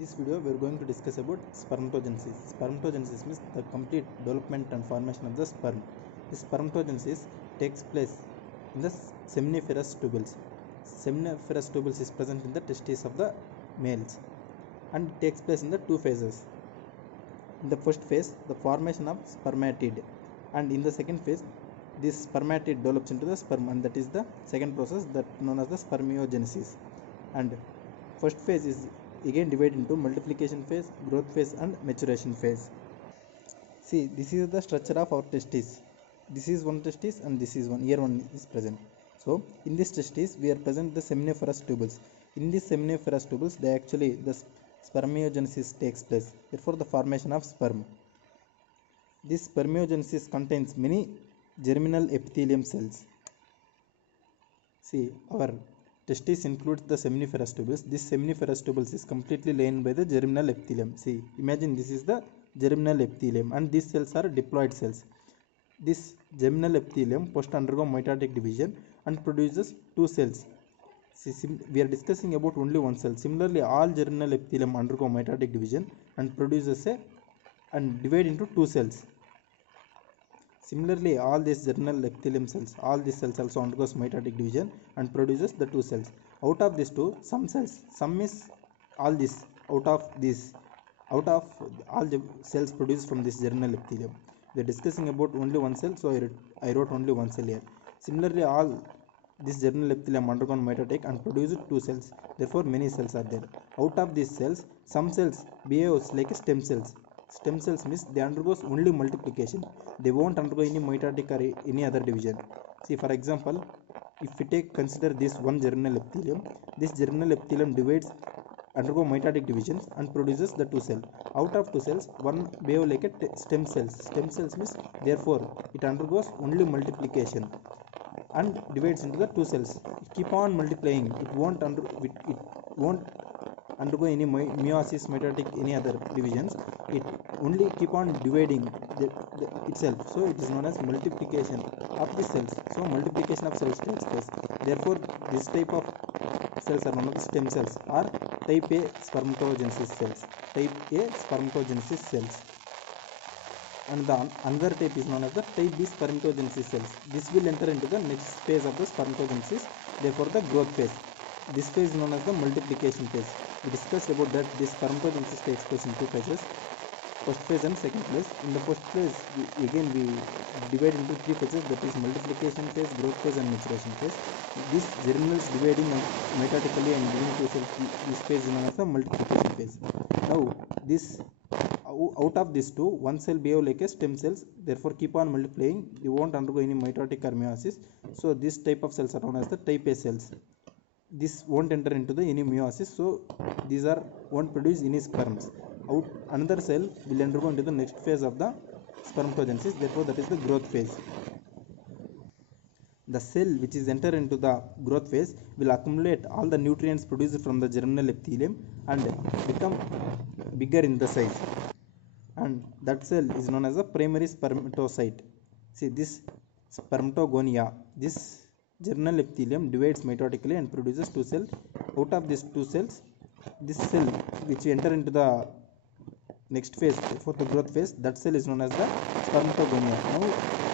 This video we are going to discuss about spermatogenesis. Spermatogenesis means the complete development and formation of the sperm. This spermatogenesis takes place in the seminiferous tubules. Seminiferous tubules is present in the testes of the males and it takes place in the two phases. In the first phase, the formation of spermatid, and in the second phase, this spermatid develops into the sperm, and that is the second process that known as the spermiogenesis. And first phase is again divided into multiplication phase, growth phase, and maturation phase. See, this is the structure of our testis. This is one testis, and this is one. Here one is present. So, in this testis, we are present the seminiferous tubules. In these seminiferous tubules, the spermiogenesis takes place. Therefore, the formation of sperm. This spermiogenesis contains many germinal epithelium cells. See, our testis includes the seminiferous tubules. This seminiferous tubules is completely lined by the germinal epithelium. See, imagine this is the germinal epithelium, and these cells are diploid cells. This germinal epithelium post undergo mitotic division and produces two cells. See, we are discussing about only one cell. Similarly, all germinal epithelium undergo mitotic division and produces and divide into two cells. Similarly, all these germinal epithelium cells, all these cells also undergoes mitotic division and produces the two cells. Out of these two, some is all this. Out of all the cells produced from this germinal epithelium. We are discussing about only one cell, so I wrote only one cell here. Similarly, all this germinal epithelium undergone mitotic and produced two cells. Therefore, many cells are there. Out of these cells, some cells behave like stem cells. Stem cells means they undergoes only multiplication. They won't undergo any mitotic or any other division. See, for example, if we consider this one germinal epithelium, this germinal epithelium undergo mitotic divisions and produces the two cells. Out of two cells, one behave like a stem cells. Stem cells means therefore it undergoes only multiplication and divides into the two cells. It keep on multiplying. It won't undergo any meiosis, mitotic, any other divisions. It only keep on dividing itself. So it is known as multiplication of the cells. So multiplication of cells takes place. Therefore, this type of cells are known as stem cells or type A spermatogenesis cells. Type A spermatogenesis cells. And the another type is known as the type B spermatogenesis cells. This will enter into the next phase of the spermatogenesis, therefore the growth phase. This phase is known as the multiplication phase. We discussed about that this spermatogenesis takes place in two phases, first phase and second phase. In the first phase, we divide into three phases, that is multiplication phase, growth phase, and maturation phase. This germinals dividing mitotically and giving two cells, this phase is known as the multiplication phase. Now, out of these two, one cell behave like a stem cells, therefore keep on multiplying. They won't undergo any mitotic or meiosis. So this type of cells are known as the type A cells. This won't enter into the any meiosis, so these won't produce any sperms. Another cell will undergo into the next phase of the spermatogenesis, therefore that is the growth phase. The cell which is enter into the growth phase will accumulate all the nutrients produced from the germinal epithelium and become bigger in the size. And that cell is known as a primary spermatocyte. See, this spermatogonia, this germinal epithelium divides mitotically and produces two cells. Out of these two cells, this cell which enter into the next phase for the growth phase, that cell is known as the spermatogonia. Now,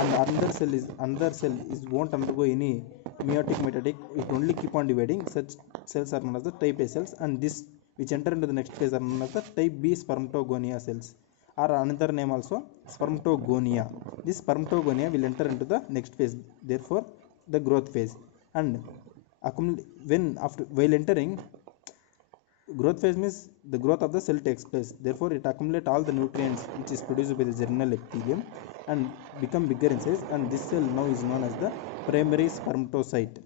and another cell won't undergo any meiotic, mitotic. It only keep on dividing. Such cells are known as the type A cells, and this which enter into the next phase are known as the type B spermatogonia cells, or another name also spermatogonia. This spermatogonia will enter into the next phase, therefore the growth phase. And while entering growth phase means the growth of the cell takes place, therefore it accumulates all the nutrients which is produced by the germinal epithelium and become bigger in size, and this cell now is known as the primary spermatocyte.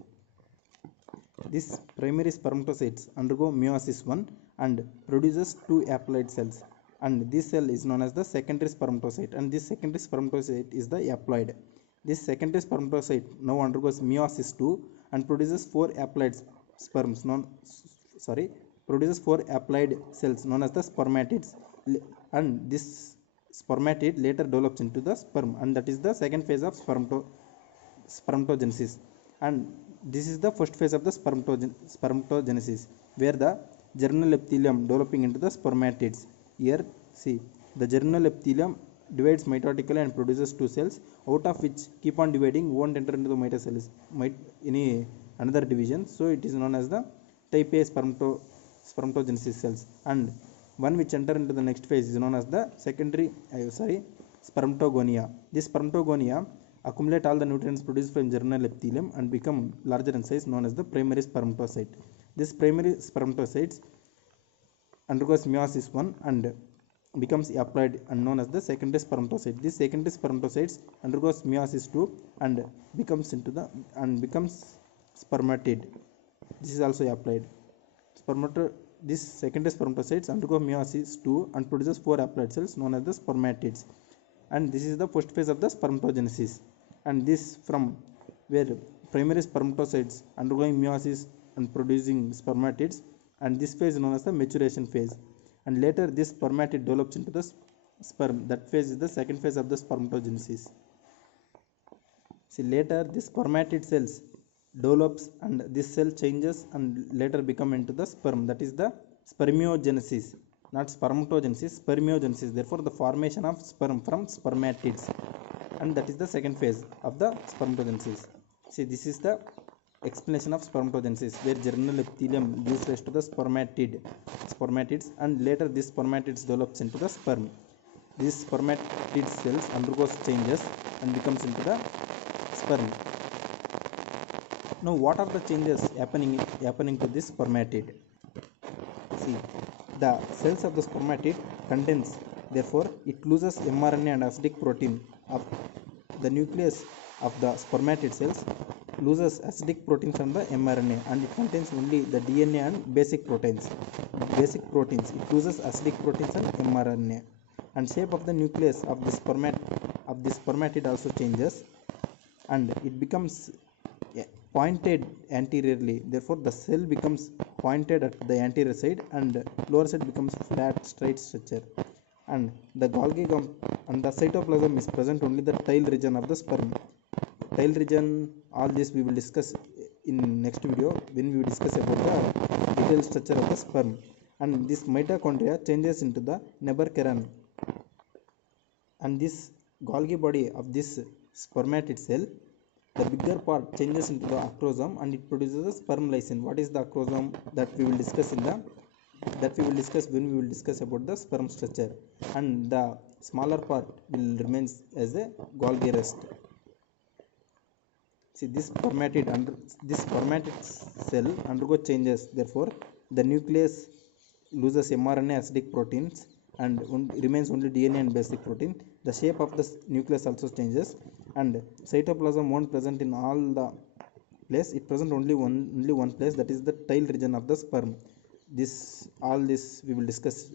These primary spermatocytes undergo meiosis 1 and produces two haploid cells, and this cell is known as the secondary spermatocyte, and this secondary spermatocyte is the haploid. This secondary spermatocyte now undergoes meiosis 2 and produces four haploid cells known as the spermatids, and this spermatid later develops into the sperm, and that is the second phase of spermatogenesis. And this is the first phase of the spermatogenesis, where the germinal epithelium developing into the spermatids. Here see the germinal epithelium divides mitotically and produces two cells, out of which keep on dividing, won't enter into the mitocells, any another division. So it is known as the type A spermatogenesis cells, and one which enter into the next phase is known as the spermatogonia. This spermatogonia accumulate all the nutrients produced from germinal epithelium and become larger in size, known as the primary spermatocyte. This primary spermatocytes undergoes meiosis 1 and becomes haploid and known as the secondary spermatocyte. This secondary spermatocytes undergoes meiosis 2 and becomes spermatid. This is also haploid. This secondary spermatocytes undergo meiosis 2 and produces 4 haploid cells known as the spermatids. And this is the first phase of the spermatogenesis. And this from where primary spermatocytes undergoing meiosis and producing spermatids, and this phase is known as the maturation phase. And later this spermatid develops into the sperm. That phase is the second phase of the spermatogenesis. See, later this spermatid cells develops and this cell changes and later become into the sperm. That is the spermiogenesis, not spermatogenesis, spermiogenesis. Therefore the formation of sperm from spermatids, and that is the second phase of the spermatogenesis. See, this is the explanation of spermatogenesis, where germinal epithelium gives rise to the spermatids, and later this spermatids develops into the sperm. These spermatid cells undergoes changes and becomes into the sperm. Now what are the changes happening to this spermatid? See, the cells of the spermatid condense, therefore it loses mRNA and acidic protein of the nucleus of the spermatid cells, loses acidic protein from the mRNA, and it contains only the DNA and basic proteins. It loses acidic proteins and mRNA, and shape of the nucleus of the spermatid also changes, and it becomes pointed anteriorly. Therefore the cell becomes pointed at the anterior side, and lower side becomes flat straight structure. And the Golgi and the cytoplasm is present only the tail region of the sperm. Tail region, all this we will discuss in next video when we discuss about the detailed structure of the sperm. And this mitochondria changes into the Neberkeran, and this Golgi body of this spermatid cell, the bigger part changes into the acrosome, and it produces a sperm lysine. What is the acrosome? That we will discuss when we will discuss about the sperm structure. And the smaller part will remains as a Golgi rest. See, this spermatid cell undergo changes. Therefore the nucleus loses mRNA acidic proteins and remains only DNA and basic protein. The shape of the nucleus also changes, and cytoplasm won't present in all the place. It present only one place, that is the tail region of the sperm. All this we will discuss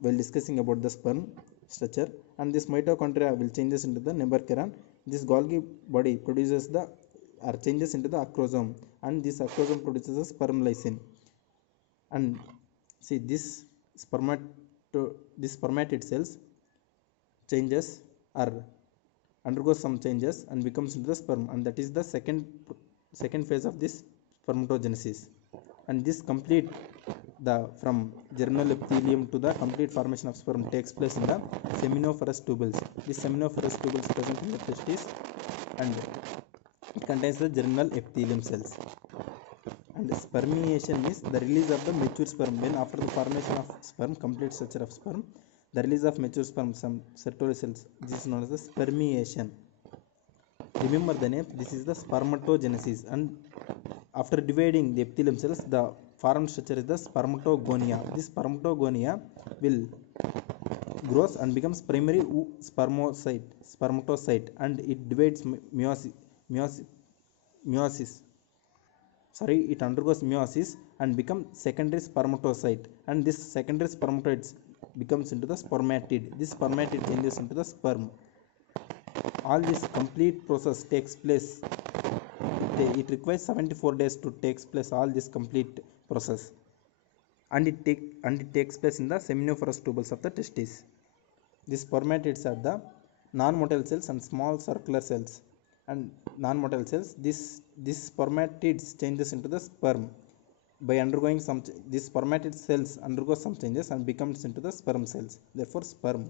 while discussing about the sperm structure. And this mitochondria will changes into the Neberkeran. This Golgi body changes into the acrosome, and this acrosome produces a sperm lysine. And see, this spermatid cells changes or undergoes some changes and becomes into the sperm, and that is the second phase of this spermatogenesis. And this complete from germinal epithelium to the complete formation of sperm takes place in the seminiferous tubules. This seminiferous tubules present in the testis, and it contains the germinal epithelium cells. And spermiation is the release of the mature sperm. When after the formation of sperm, complete structure of sperm, the release of mature sperm, some sertoli cells, this is known as the spermiation. Remember the name, this is the spermatogenesis. And after dividing the epithelium cells, the formed structure is the spermatogonia. This spermatogonia will grows and becomes primary spermatocyte, and it divides it undergoes meiosis and becomes secondary spermatocyte, and this secondary spermatocyte becomes into the spermatid. This spermatid changes into the sperm. All this complete process takes place. It requires 74 days to takes place all this complete process, and it takes place in the seminiferous tubules of the testis. These spermatids are the non-motile cells and small circular cells. And non-motile cells, this spermatids changes into the sperm. by undergoing some these spermatid cells undergo some changes and becomes into the sperm cells, therefore sperm.